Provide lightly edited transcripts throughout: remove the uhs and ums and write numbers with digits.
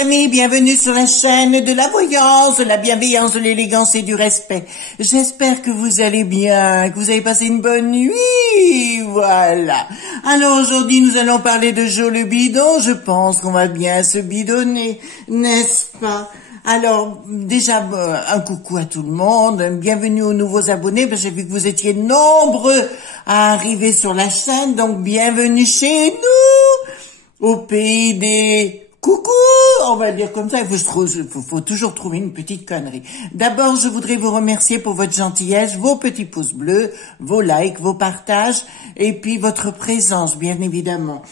amis, bienvenue sur la chaîne de la voyance, de la bienveillance, de l'élégance et du respect. J'espère que vous allez bien, que vous avez passé une bonne nuit, voilà. Alors aujourd'hui, nous allons parler de Joe le bidon. Je pense qu'on va bien se bidonner, n'est-ce pas? Alors, déjà, un coucou à tout le monde, bienvenue aux nouveaux abonnés, parce que j'ai vu que vous étiez nombreux à arriver sur la chaîne, donc bienvenue chez nous, au pays des coucou, on va dire comme ça, il faut toujours trouver une petite connerie. D'abord, je voudrais vous remercier pour votre gentillesse, vos petits pouces bleus, vos likes, vos partages, et puis votre présence, bien évidemment.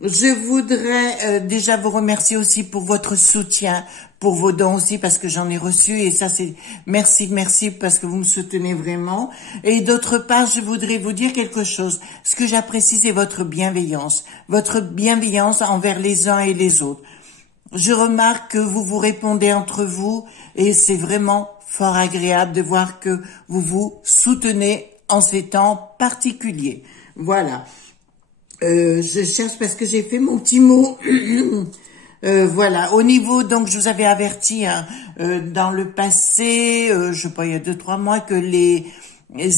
Je voudrais déjà vous remercier aussi pour votre soutien, pour vos dons aussi, parce que j'en ai reçu, et ça c'est merci parce que vous me soutenez vraiment. Et d'autre part, je voudrais vous dire quelque chose. Ce que j'apprécie, c'est votre bienveillance envers les uns et les autres. Je remarque que vous vous répondez entre vous, et c'est vraiment fort agréable de voir que vous vous soutenez en ces temps particuliers. Voilà. Je cherche parce que j'ai fait mon petit mot. Voilà. Au niveau, donc, je vous avais averti dans le passé, je sais pas, il y a 2-3 mois, que les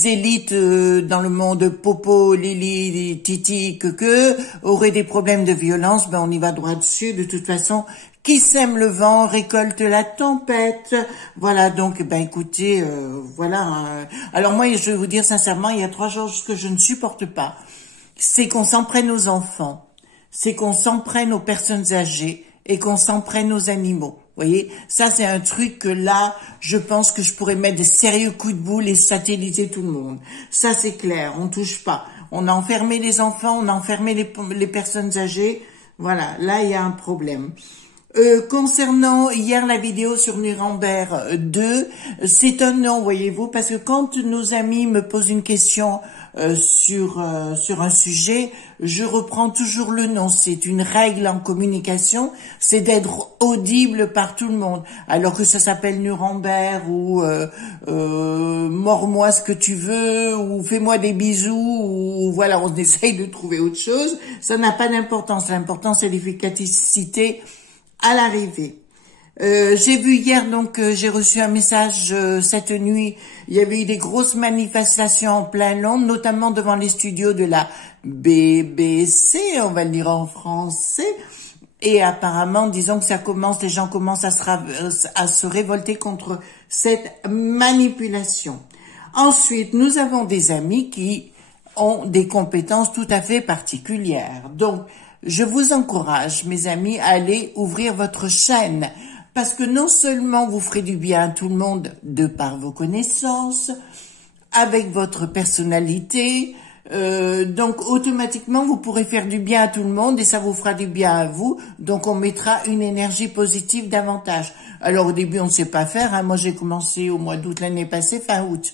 élites dans le monde Popo, Lili, Titi, que auraient des problèmes de violence. Ben, on y va droit dessus. De toute façon, qui sème le vent récolte la tempête. Voilà. Donc, ben, écoutez, voilà. Alors moi, je vais vous dire sincèrement, il y a 3 choses que je ne supporte pas. C'est qu'on s'en prenne aux enfants, c'est qu'on s'en prenne aux personnes âgées et qu'on s'en prenne aux animaux. Vous voyez, ça c'est un truc que là, je pense que je pourrais mettre des sérieux coups de boule et satelliser tout le monde. Ça c'est clair, on touche pas. On a enfermé les enfants, on a enfermé les personnes âgées. Voilà, là il y a un problème. Concernant hier la vidéo sur Nuremberg 2, c'est un non, voyez-vous, parce que quand nos amis me posent une question sur un sujet, je reprends toujours le non. C'est une règle en communication, c'est d'être audible par tout le monde. Alors que ça s'appelle Nuremberg ou mords-moi ce que tu veux ou fais-moi des bisous ou voilà, on essaye de trouver autre chose. Ça n'a pas d'importance. L'important c'est l'efficacité à l'arrivée. J'ai vu hier, donc j'ai reçu un message cette nuit, il y avait eu des grosses manifestations en plein Londres, notamment devant les studios de la BBC, on va le dire en français, et apparemment, disons que ça commence, les gens commencent à se révolter contre cette manipulation. Ensuite, nous avons des amis qui ont des compétences tout à fait particulières. Donc, je vous encourage, mes amis, à aller ouvrir votre chaîne parce que non seulement vous ferez du bien à tout le monde de par vos connaissances, avec votre personnalité, donc automatiquement vous pourrez faire du bien à tout le monde et ça vous fera du bien à vous, donc on mettra une énergie positive davantage. Alors au début on ne sait pas faire, hein. Moi j'ai commencé au mois d'août l'année passée, fin août.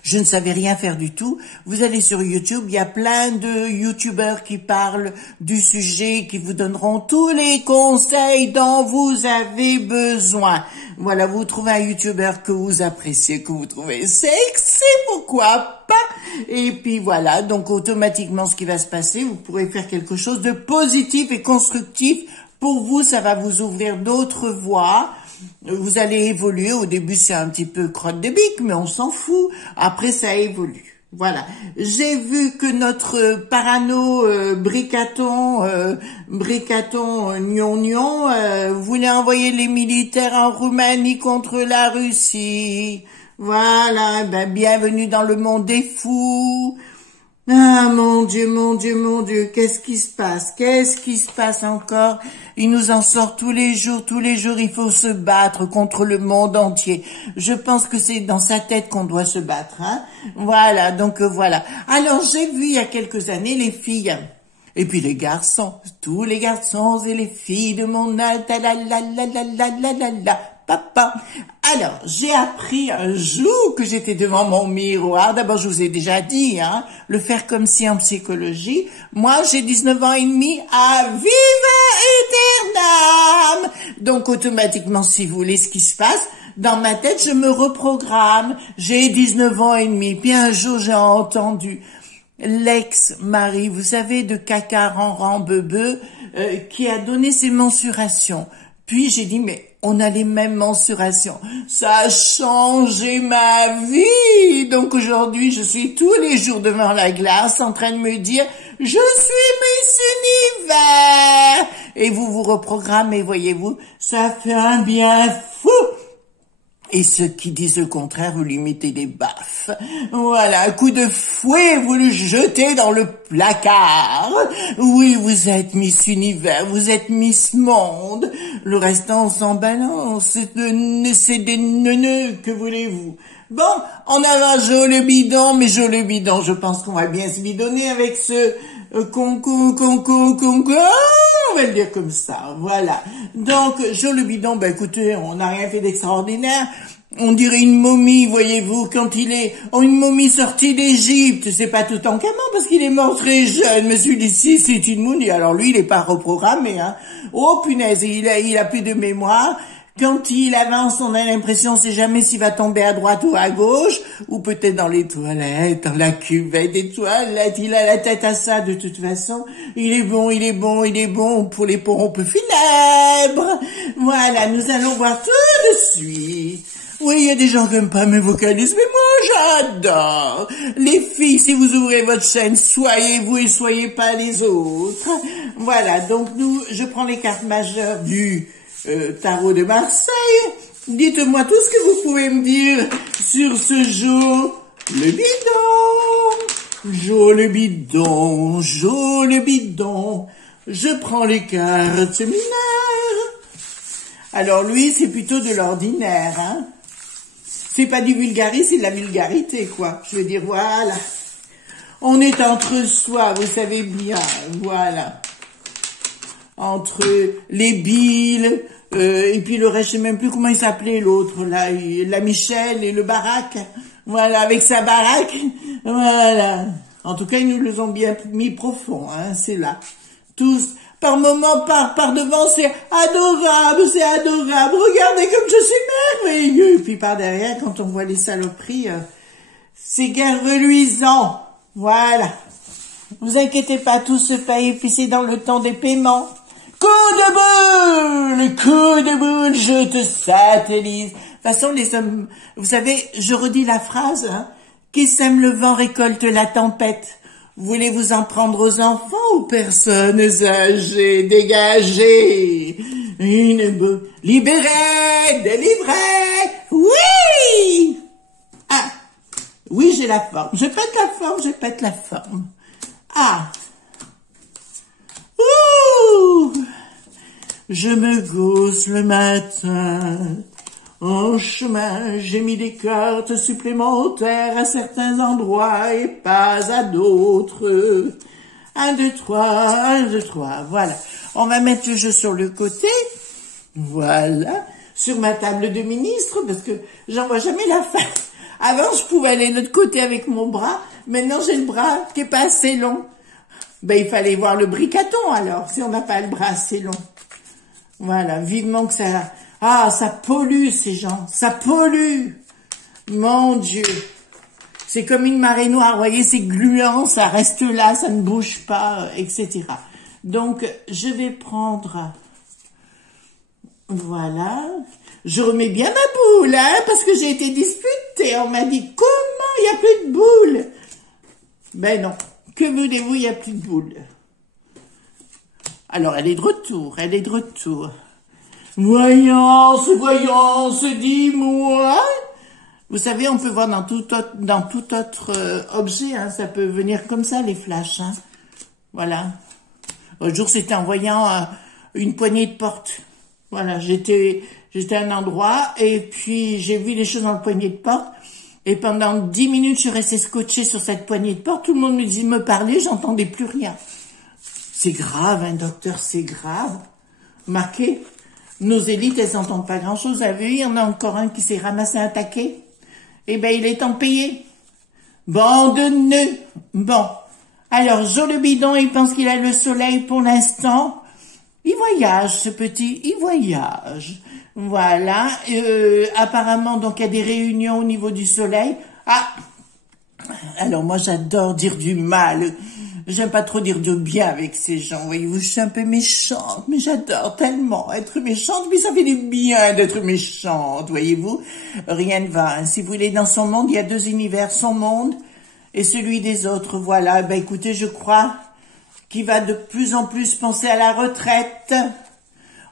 Je ne savais rien faire du tout. Vous allez sur YouTube, il y a plein de YouTubeurs qui parlent du sujet, qui vous donneront tous les conseils dont vous avez besoin. Voilà, vous trouvez un YouTuber que vous appréciez, que vous trouvez sexy, pourquoi pas? Et puis voilà, donc automatiquement ce qui va se passer, vous pourrez faire quelque chose de positif et constructif. Pour vous, ça va vous ouvrir d'autres voies. Vous allez évoluer. Au début, c'est un petit peu crotte de bique, mais on s'en fout. Après, ça évolue. Voilà. J'ai vu que notre parano Bricaton voulait envoyer les militaires en Roumanie contre la Russie. Voilà. Ben, bienvenue dans le monde des fous. Ah, mon Dieu, qu'est-ce qui se passe? Qu'est-ce qui se passe encore? Il nous en sort tous les jours, il faut se battre contre le monde entier. Je pense que c'est dans sa tête qu'on doit se battre, hein. Voilà, donc voilà. Alors, j'ai vu il y a quelques années les filles, et puis les garçons, tous les garçons et les filles de mon âge, papa. Alors, j'ai appris un jour que j'étais devant mon miroir. D'abord, je vous ai déjà dit, hein, le faire comme si en psychologie. Moi, j'ai 19 ans et demi à viva aeternam. Donc, automatiquement, si vous voulez ce qui se passe, dans ma tête, je me reprogramme. J'ai 19 ans et demi. Puis un jour, j'ai entendu l'ex-mari, vous savez, de caca, ran, bebe, qui a donné ses mensurations. Puis j'ai dit, mais on a les mêmes mensurations. Ça a changé ma vie. Donc aujourd'hui, je suis tous les jours devant la glace en train de me dire, je suis Miss Univers. Et vous vous reprogrammez, voyez-vous. Ça fait un bien fou. Et ceux qui disent le contraire, vous lui mettez des baffes. Voilà, un coup de fouet, vous le jetez dans le placard. Oui, vous êtes Miss Univers, vous êtes Miss Monde. Le restant, on s'en balance. C'est des neuneux, que voulez-vous? Bon, on a un joli bidon, mais joli bidon, je pense qu'on va bien se bidonner avec ce concours, on va le dire comme ça, voilà. Donc, joli bidon, ben écoutez, on n'a rien fait d'extraordinaire. On dirait une momie, voyez-vous, quand il est, une momie sortie d'Égypte. C'est pas tout en camant parce qu'il est mort très jeune. Monsieur d'ici, c'est une momie. Alors lui, il est pas reprogrammé, hein. Oh punaise, il a plus de mémoire. Quand il avance, on a l'impression, on sait jamais s'il va tomber à droite ou à gauche, ou peut-être dans les toilettes, dans la cuvette des toilettes. Il a la tête à ça, de toute façon. Il est bon pour les pompes funèbres. Voilà, nous allons voir tout de suite. Oui, il y a des gens qui n'aiment pas mes vocalises, mais moi, j'adore. Les filles, si vous ouvrez votre chaîne, soyez-vous et soyez pas les autres. Voilà, donc je prends les cartes majeures du tarot de Marseille. Dites-moi tout ce que vous pouvez me dire sur ce jour. Le bidon. Je prends les cartes mineures. Alors lui, c'est plutôt de l'ordinaire, hein. C'est pas du vulgarisme, c'est de la vulgarité, quoi. Je veux dire, voilà. On est entre soi, vous savez bien, voilà. Entre les Billes, et puis le reste, je sais même plus comment il s'appelait l'autre, là, la Michel et le Baraque. Voilà, avec sa baraque, voilà. En tout cas, ils nous les ont bien mis profond, hein, c'est là. Tous, par moments, par devant, c'est adorable. Regardez comme je suis merveilleux. Et puis par derrière, quand on voit les saloperies, c'est guère reluisant. Voilà. Vous inquiétez pas, tout se paye, puis c'est dans le temps des paiements. Coup de boule, je te satellise. De toute façon, les hommes, vous savez, je redis la phrase, hein, qui sème le vent récolte la tempête. Voulez-vous en prendre aux enfants ou personnes âgées? Dégagez! Libérez! Délivrez! Oui! Ah! Oui, j'ai la forme. Je pète la forme. Ah! Ouh! Je me gausse le matin. En chemin, j'ai mis des cartes supplémentaires à certains endroits et pas à d'autres. 1, 2, 3, voilà. On va mettre le jeu sur le côté. Voilà. Sur ma table de ministre, parce que j'en vois jamais la fin. Avant, je pouvais aller de l'autre côté avec mon bras. Maintenant, j'ai le bras qui est pas assez long. Ben, il fallait voir le bricaton, alors, si on n'a pas le bras assez long. Voilà. Vivement que ça... Ah, ça pollue, ces gens. Ça pollue. Mon Dieu. C'est comme une marée noire. Vous voyez, c'est gluant, ça reste là, ça ne bouge pas, etc. Donc, je vais prendre... Voilà. Je remets bien ma boule, hein, parce que j'ai été disputée. On m'a dit, comment il n'y a plus de boule? Ben non. Que voulez-vous, il n'y a plus de boule. Alors, elle est de retour. Voyance, dis-moi. Vous savez, on peut voir dans tout autre objet, hein, ça peut venir comme ça, les flashs, hein. Voilà. Un jour, c'était en voyant une poignée de porte. Voilà, j'étais à un endroit, et puis j'ai vu les choses dans le poignée de porte, et pendant 10 minutes, je suis restée scotchée sur cette poignée de porte, tout le monde me parlait, j'entendais plus rien. C'est grave, hein, docteur, c'est grave. Marqué. Nos élites, elles n'entendent pas grand-chose. Vous avez vu, il y en a encore un qui s'est ramassé un taquet. Eh ben, il est en payé. Bande de nœuds. Bon. Alors, Jo le bidon, il pense qu'il a le soleil pour l'instant. Il voyage, ce petit, il voyage. Voilà. Apparemment, donc, il y a des réunions au niveau du soleil. Ah! Alors, moi, j'adore dire du mal J'aime pas trop dire de bien avec ces gens, voyez-vous, je suis un peu méchante, mais j'adore tellement être méchante, mais ça fait du bien d'être méchante, voyez-vous. Rien ne va, hein. Si vous voulez, dans son monde, il y a deux univers, son monde et celui des autres, voilà. Ben écoutez, je crois qu'il va de plus en plus penser à la retraite.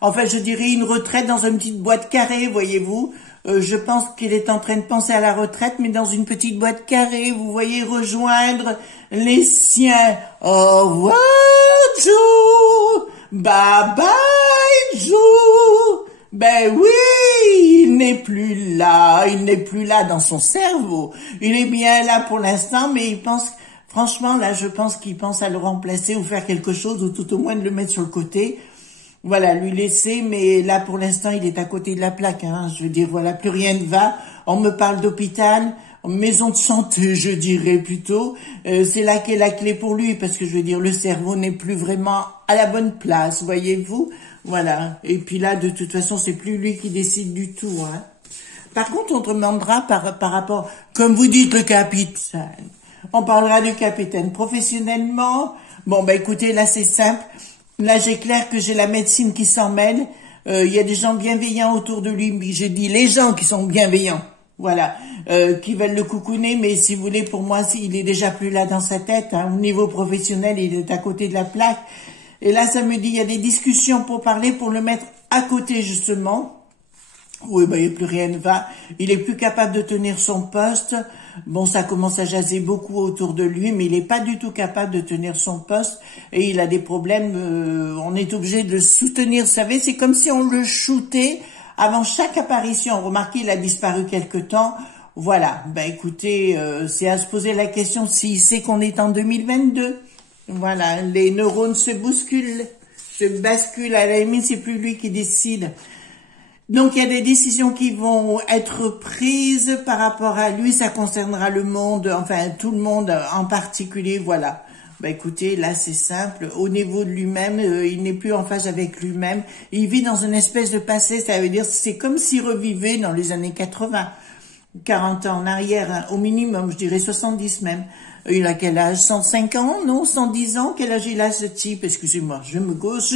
Enfin, je dirais une retraite dans une petite boîte carrée, voyez-vous. Je pense qu'il est en train de penser à la retraite, mais dans une petite boîte carrée, vous voyez, rejoindre les siens. Au revoir, Joe. Bye bye, Joe. Ben oui, il n'est plus là dans son cerveau. Il est bien là pour l'instant, mais il pense, franchement, là, je pense qu'il pense à le remplacer ou faire quelque chose, ou tout au moins de le mettre sur le côté. Voilà, lui laisser, mais là, pour l'instant, il est à côté de la plaque, hein. Je veux dire, voilà, plus rien ne va. On me parle d'hôpital, maison de santé, je dirais plutôt. C'est là qu'est la clé pour lui, parce que je veux dire, le cerveau n'est plus vraiment à la bonne place, voyez-vous. Voilà. Et puis là, de toute façon, c'est plus lui qui décide du tout, hein. Par contre, on demandera par rapport, comme vous dites, le capitaine. On parlera du capitaine professionnellement. Bon, bah écoutez, là, c'est simple. Là, j'éclaire que j'ai la médecine qui s'en mêle. Il y a des gens bienveillants autour de lui. J'ai dit les gens qui sont bienveillants, voilà, qui veulent le coucouner. Mais si vous voulez, pour moi, il est déjà plus là dans sa tête. Hein. Au niveau professionnel, il est à côté de la plaque. Et là, ça me dit, il y a des discussions pour parler, pour le mettre à côté, justement. Oui, ben, plus rien ne va. Il est plus capable de tenir son poste. Bon, ça commence à jaser beaucoup autour de lui, mais il n'est pas du tout capable de tenir son poste. Et il a des problèmes, on est obligé de le soutenir. Vous savez, c'est comme si on le shootait avant chaque apparition. Remarquez, il a disparu quelque temps. Voilà. Ben, écoutez, c'est à se poser la question s'il sait qu'on est en 2022. Voilà. Les neurones se bousculent, se basculent. À la limite, c'est plus lui qui décide. Donc, il y a des décisions qui vont être prises par rapport à lui. Ça concernera le monde, enfin, tout le monde en particulier, voilà. Bah, écoutez, là, c'est simple. Au niveau de lui-même, il n'est plus en phase avec lui-même. Il vit dans une espèce de passé. Ça veut dire, c'est comme s'il revivait dans les années 80, 40 ans en arrière, hein, au minimum, je dirais 70 même. Il a quel âge? 105 ans? Non, 110 ans? Quel âge il a, ce type? Excusez-moi, je me gausse.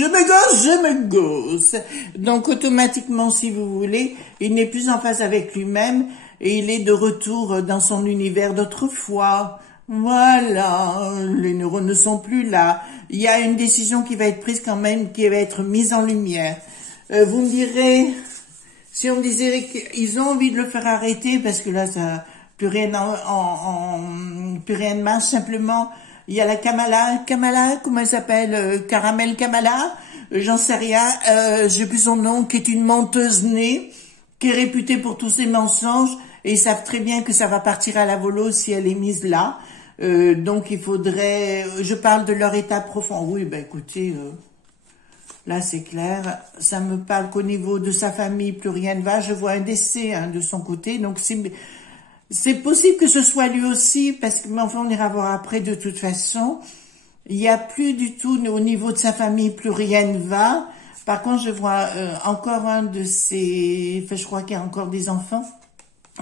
Donc, automatiquement, si vous voulez, il n'est plus en phase avec lui-même et il est de retour dans son univers d'autrefois. Voilà, les neurones ne sont plus là. Il y a une décision qui va être prise quand même, qui va être mise en lumière. Vous me direz, si on me disait qu'ils ont envie de le faire arrêter, parce que là, ça... plus rien plus rien de marche, simplement, il y a la Kamala, comment elle s'appelle, Caramel Kamala, j'en sais rien, j'ai plus son nom, qui est une menteuse née, qui est réputée pour tous ses mensonges, et ils savent très bien que ça va partir à la volo si elle est mise là, donc il faudrait, je parle de leur état profond, oui, ben écoutez, là c'est clair, ça me parle qu'au niveau de sa famille, plus rien ne va, je vois un décès hein, de son côté, donc c'est possible que ce soit lui aussi, parce que, mais enfin, on ira voir après de toute façon. Il n'y a plus du tout, au niveau de sa famille, plus rien ne va. Par contre, je vois encore un de ses... Enfin, je crois qu'il y a encore des enfants.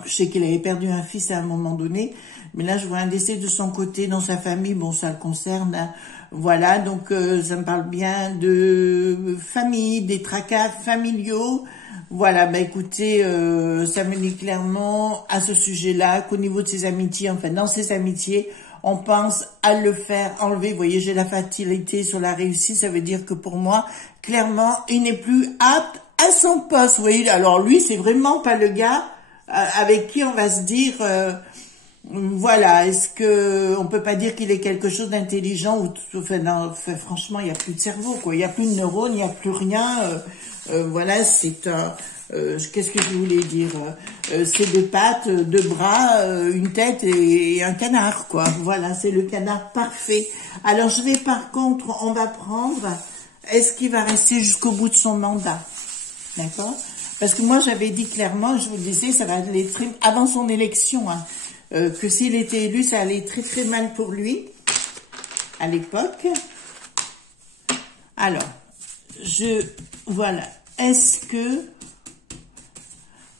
Je sais qu'il avait perdu un fils à un moment donné. Mais là, je vois un décès de son côté dans sa famille. Bon, ça le concerne. Hein. Voilà, donc ça me parle bien de famille, des tracas familiaux. Voilà, bah écoutez, ça me dit clairement à ce sujet-là qu'au niveau de ses amitiés, enfin dans ses amitiés, on pense à le faire enlever. Vous voyez, j'ai la fatalité sur la réussite, ça veut dire que pour moi, clairement, il n'est plus apte à son poste. Vous voyez, alors lui, c'est vraiment pas le gars avec qui on va se dire... voilà, est-ce que on peut pas dire qu'il est quelque chose d'intelligent ou enfin, non, franchement, il n'y a plus de cerveau, quoi. Il n'y a plus de neurones, il n'y a plus rien. Voilà, c'est un... qu'est-ce que je voulais dire c'est deux pattes, deux bras, une tête et un canard, quoi. Voilà, c'est le canard parfait. Alors, je vais par contre, on va prendre... Est-ce qu'il va rester jusqu'au bout de son mandat? D'accord? Parce que moi, j'avais dit clairement, je vous le disais, ça va aller très... avant son élection, hein, que s'il était élu, ça allait très très mal pour lui, à l'époque. Alors, voilà, est-ce que...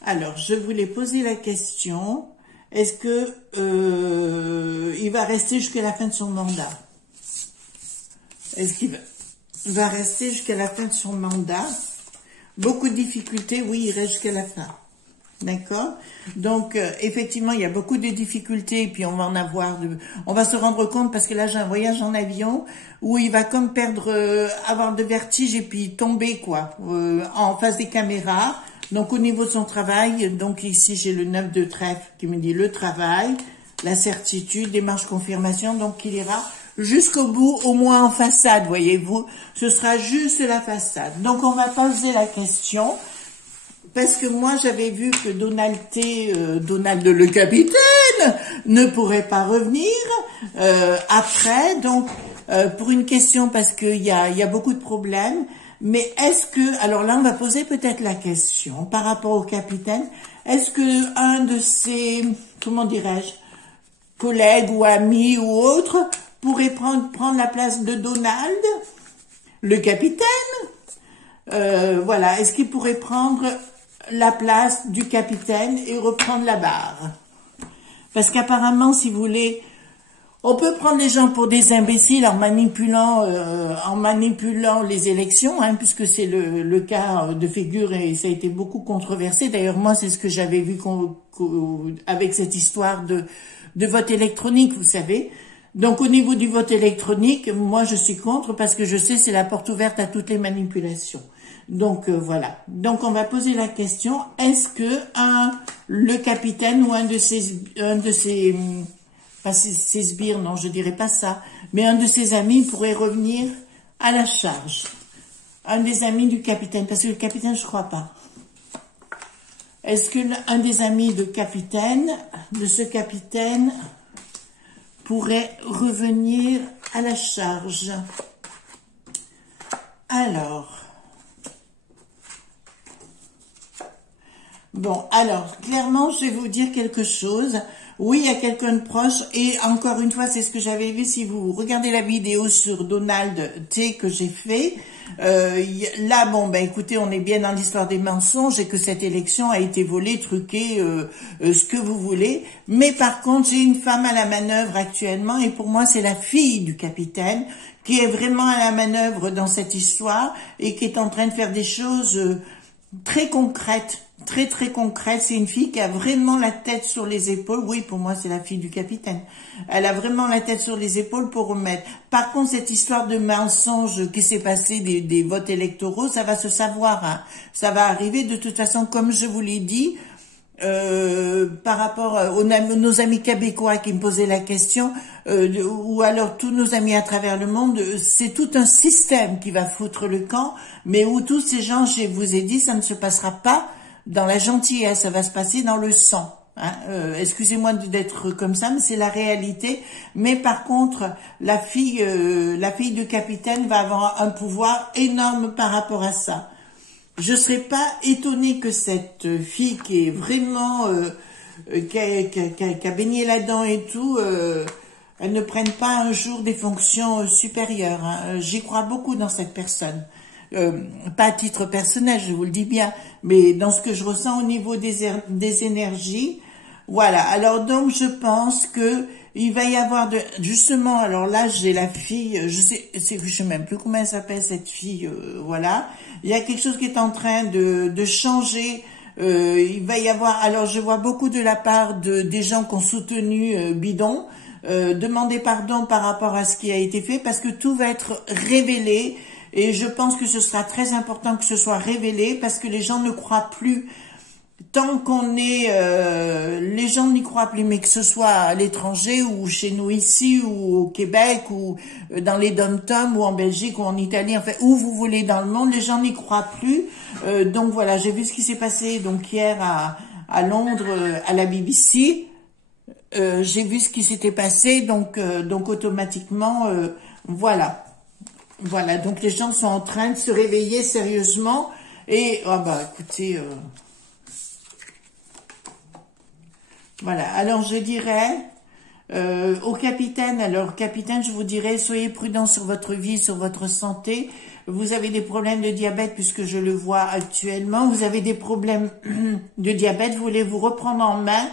Alors, je voulais poser la question, est-ce que il va rester jusqu'à la fin de son mandat? Est-ce qu'il va rester jusqu'à la fin de son mandat? Beaucoup de difficultés, oui, il reste jusqu'à la fin. D'accord? Donc, effectivement, il y a beaucoup de difficultés, et puis on va en avoir on va se rendre compte, parce que là, j'ai un voyage en avion, où il va comme perdre, avoir de vertige, et puis tomber, quoi, en face des caméras. Donc, au niveau de son travail, donc ici, j'ai le 9 de trèfle qui me dit le travail, la certitude, démarche confirmation, donc il ira jusqu'au bout, au moins en façade, voyez-vous. Ce sera juste la façade. Donc, on va poser la question. Parce que moi, j'avais vu que Donald le capitaine, ne pourrait pas revenir après. Donc, pour une question, parce qu'il y a beaucoup de problèmes. Mais est-ce que, alors là, on va poser peut-être la question par rapport au capitaine. Est-ce que un de ses, comment dirais-je, collègues ou amis ou autres pourrait prendre la place de Donald, le capitaine? Voilà. Est-ce qu'il pourrait prendre la place du capitaine et reprendre la barre? Parce qu'apparemment, si vous voulez, on peut prendre les gens pour des imbéciles en manipulant les élections, hein, puisque c'est le cas de figure et ça a été beaucoup controversé. D'ailleurs, moi, c'est ce que j'avais vu avec cette histoire de vote électronique, vous savez. Donc, au niveau du vote électronique, moi, je suis contre parce que je sais c'est la porte ouverte à toutes les manipulations. Donc, voilà. Donc, on va poser la question, est-ce que le capitaine ou un de ses pas ses sbires, non, je dirais pas ça, mais un de ses amis pourrait revenir à la charge. Un des amis du capitaine, parce que le capitaine, je crois pas. Est-ce que un des amis de ce capitaine, pourrait revenir à la charge? Alors, bon, alors, clairement, je vais vous dire quelque chose. Oui, il y a quelqu'un de proche, et encore une fois, c'est ce que j'avais vu, si vous regardez la vidéo sur Donald T que j'ai fait, là, bon, ben écoutez, on est bien dans l'histoire des mensonges, et que cette élection a été volée, truquée, ce que vous voulez, mais par contre, j'ai une femme à la manœuvre actuellement, et pour moi, c'est la fille du capitaine, qui est vraiment à la manœuvre dans cette histoire, et qui est en train de faire des choses très concrètes, très concrète. C'est une fille qui a vraiment la tête sur les épaules. Oui, pour moi, c'est la fille du capitaine. Elle a vraiment la tête sur les épaules pour remettre. Par contre, cette histoire de mensonge qui s'est passée des votes électoraux, ça va se savoir. Hein. Ça va arriver de toute façon, comme je vous l'ai dit, par rapport nos amis québécois qui me posaient la question, ou alors tous nos amis à travers le monde, c'est tout un système qui va foutre le camp, mais où tous ces gens, je vous ai dit, ça ne se passera pas dans la gentillesse, ça va se passer dans le sang. Hein. Excusez-moi d'être comme ça, mais c'est la réalité. Mais par contre, la fille du capitaine va avoir un pouvoir énorme par rapport à ça. Je serais pas étonnée que cette fille qui est vraiment qui a baigné là-dedans et tout, elle ne prenne pas un jour des fonctions supérieures. Hein. J'y crois beaucoup dans cette personne. Pas à titre personnel, je vous le dis bien, mais dans ce que je ressens au niveau des énergies. Voilà. Alors donc, je pense que il va y avoir justement. Alors là, j'ai la fille. Je sais même plus comment elle s'appelle cette fille. Voilà. Il y a quelque chose qui est en train de changer. Il va y avoir. Alors, je vois beaucoup de la part des gens qui ont soutenu Bidon. Demander pardon par rapport à ce qui a été fait, parce que tout va être révélé. Et je pense que ce sera très important que ce soit révélé, parce que les gens ne croient plus. Tant qu'on est, les gens n'y croient plus, mais que ce soit à l'étranger ou chez nous ici ou au Québec ou dans les dom-toms ou en Belgique ou en Italie, enfin où vous voulez dans le monde, les gens n'y croient plus. Donc voilà, j'ai vu ce qui s'est passé donc hier à Londres à la BBC. J'ai vu ce qui s'était passé, donc automatiquement voilà. Voilà, donc les gens sont en train de se réveiller sérieusement et écoutez, voilà. Alors je dirais au capitaine, je vous dirais, soyez prudent sur votre vie, sur votre santé. Vous avez des problèmes de diabète puisque je le vois actuellement. Vous avez des problèmes de diabète, vous voulez vous reprendre en main.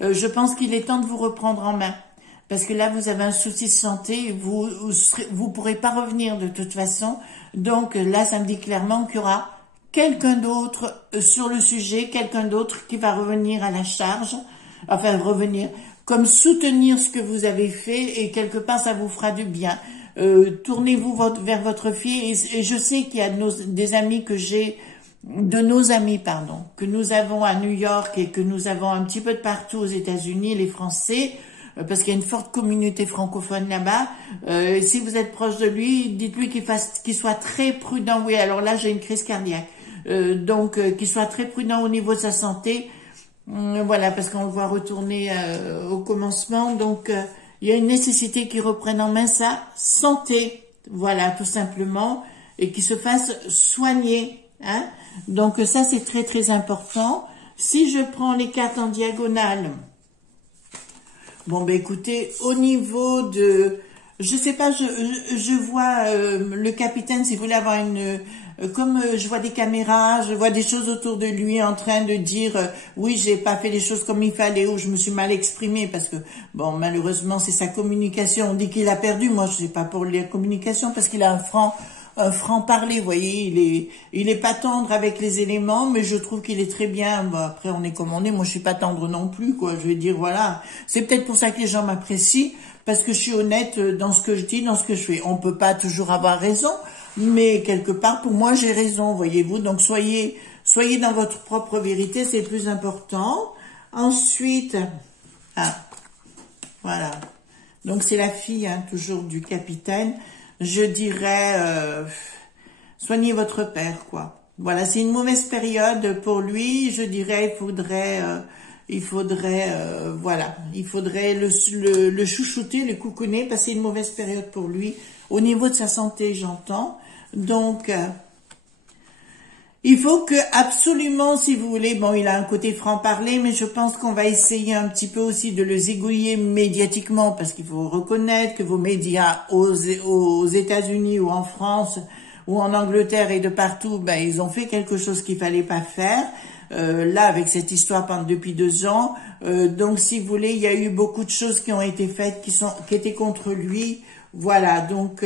Je pense qu'il est temps de vous reprendre en main. parce que là, vous avez un souci de santé, vous pourrez pas revenir de toute façon. Donc là, ça me dit clairement qu'il y aura quelqu'un d'autre sur le sujet, quelqu'un d'autre qui va revenir à la charge, enfin revenir, comme soutenir ce que vous avez fait, et quelque part, ça vous fera du bien. Tournez-vous vers votre fille, et je sais qu'il y a des amis que j'ai, de nos amis, pardon, que nous avons à New York et que nous avons un petit peu de partout aux États-Unis, les Français, parce qu'il y a une forte communauté francophone là-bas. Si vous êtes proche de lui, dites-lui qu'il soit très prudent. Oui, alors là, j'ai une crise cardiaque. Donc, qu'il soit très prudent au niveau de sa santé. Voilà, parce qu'on le voit retourner au commencement. Donc, il y a une nécessité qu'il reprenne en main sa santé. Voilà, tout simplement. Et qu'il se fasse soigner. Hein? Donc, ça, c'est très, très important. Si je prends les cartes en diagonale, bon, ben écoutez, au niveau de... Je sais pas, je vois le capitaine, si vous voulez avoir une... comme je vois des caméras, je vois des choses autour de lui en train de dire oui, j'ai pas fait les choses comme il fallait, ou je me suis mal exprimé, parce que, bon, malheureusement, c'est sa communication. On dit qu'il a perdu. Moi, je sais pas pour les communications, parce qu'il a un franc-parler, vous voyez, il est pas tendre avec les éléments, mais je trouve qu'il est très bien. Bon, après, on est comme on est. Moi, je suis pas tendre non plus, quoi. Je vais dire, voilà. C'est peut-être pour ça que les gens m'apprécient, parce que je suis honnête dans ce que je dis, dans ce que je fais. On peut pas toujours avoir raison, mais quelque part, pour moi, j'ai raison, voyez-vous. Donc, soyez dans votre propre vérité, c'est le plus important. Ensuite, voilà. Donc, c'est la fille, hein, toujours du capitaine. Je dirais, soignez votre père, quoi. Voilà, c'est une mauvaise période pour lui. Je dirais, il faudrait, voilà, il faudrait le chouchouter, le coucouner, parce que c'est une mauvaise période pour lui. Au niveau de sa santé, j'entends. Donc, il faut que absolument, si vous voulez, bon, il a un côté franc-parler, mais je pense qu'on va essayer un petit peu aussi de le zigouiller médiatiquement, parce qu'il faut reconnaître que vos médias aux États-Unis ou en France ou en Angleterre et de partout, ben, ils ont fait quelque chose qu'il fallait pas faire. Là, avec cette histoire depuis 2 ans, donc si vous voulez, il y a eu beaucoup de choses qui ont été faites, qui étaient contre lui. Voilà, donc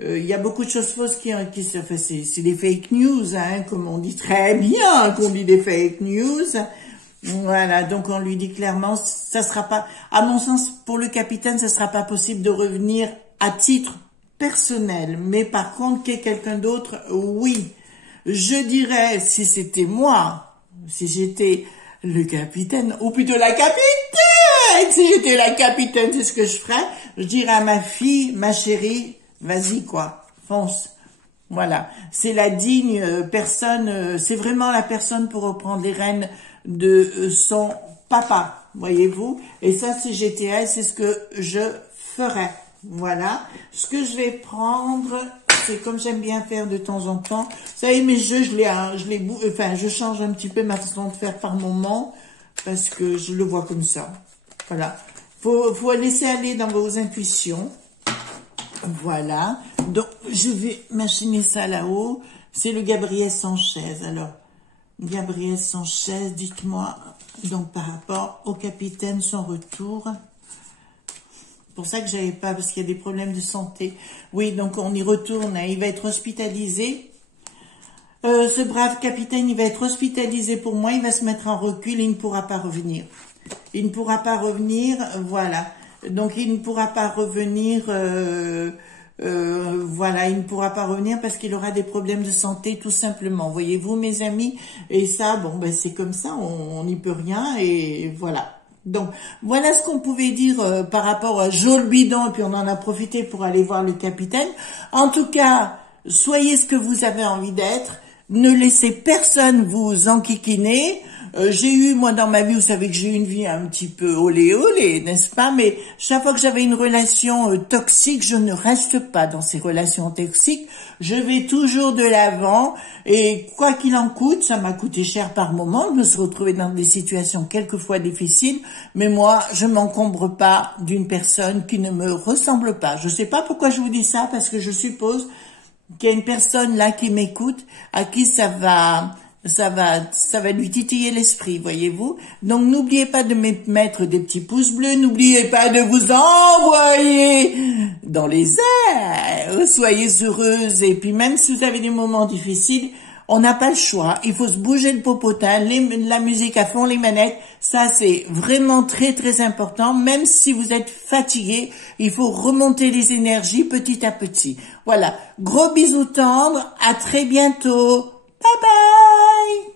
il y a beaucoup de choses fausses c'est des fake news, hein, comme on dit très bien qu'on dit des fake news. Voilà, donc on lui dit clairement, ça sera pas, à mon sens, pour le capitaine, ça sera pas possible de revenir à titre personnel, mais par contre, qu'il y ait quelqu'un d'autre, oui. Je dirais, si c'était moi, si j'étais le capitaine, ou plutôt la capitaine, si j'étais la capitaine, c'est ce que je ferais, je dirais à ma fille, ma chérie, vas-y quoi, fonce. Voilà, c'est la digne personne, c'est vraiment la personne pour reprendre les rênes de son papa, voyez-vous. Et ça, si j'étais elle, c'est ce que je ferais. Voilà, ce que je vais prendre, c'est comme j'aime bien faire de temps en temps. Vous savez, mes jeux, je change un petit peu ma façon de faire par moment, parce que je le vois comme ça. Voilà, faut laisser aller dans vos intuitions. Voilà, donc je vais machiner ça là-haut. C'est le Gabriel Sanchez. Alors, Gabriel Sanchez, dites-moi, donc par rapport au capitaine, son retour. C'est pour ça que j'avais pas, parce qu'il y a des problèmes de santé. Oui, donc on y retourne, hein, il va être hospitalisé. Ce brave capitaine, il va être hospitalisé pour moi, il va se mettre en recul, il ne pourra pas revenir. Il ne pourra pas revenir, voilà. Donc il ne pourra pas revenir, voilà, il ne pourra pas revenir parce qu'il aura des problèmes de santé tout simplement. Voyez-vous mes amis, et ça, bon ben c'est comme ça, on n'y peut rien et voilà. Donc voilà ce qu'on pouvait dire par rapport à Joe Bidon, et puis on en a profité pour aller voir le capitaine. En tout cas, soyez ce que vous avez envie d'être, ne laissez personne vous enquiquiner. J'ai eu, moi, dans ma vie, vous savez que j'ai eu une vie un petit peu olé olé, n'est-ce pas? Mais chaque fois que j'avais une relation toxique, je ne reste pas dans ces relations toxiques. Je vais toujours de l'avant et quoi qu'il en coûte, ça m'a coûté cher par moment. Je me suis retrouvée dans des situations quelquefois difficiles, mais moi, je m'encombre pas d'une personne qui ne me ressemble pas. Je sais pas pourquoi je vous dis ça, parce que je suppose qu'il y a une personne là qui m'écoute, à qui ça va ça va lui titiller l'esprit, voyez-vous. Donc n'oubliez pas de mettre des petits pouces bleus, n'oubliez pas de vous envoyer dans les airs. Soyez heureuse, et puis même si vous avez des moments difficiles, on n'a pas le choix. Il faut se bouger le popotin, la musique à fond, les manettes. Ça, c'est vraiment très, très important. Même si vous êtes fatigué, il faut remonter les énergies petit à petit. Voilà. Gros bisous tendres. À très bientôt. Bye bye.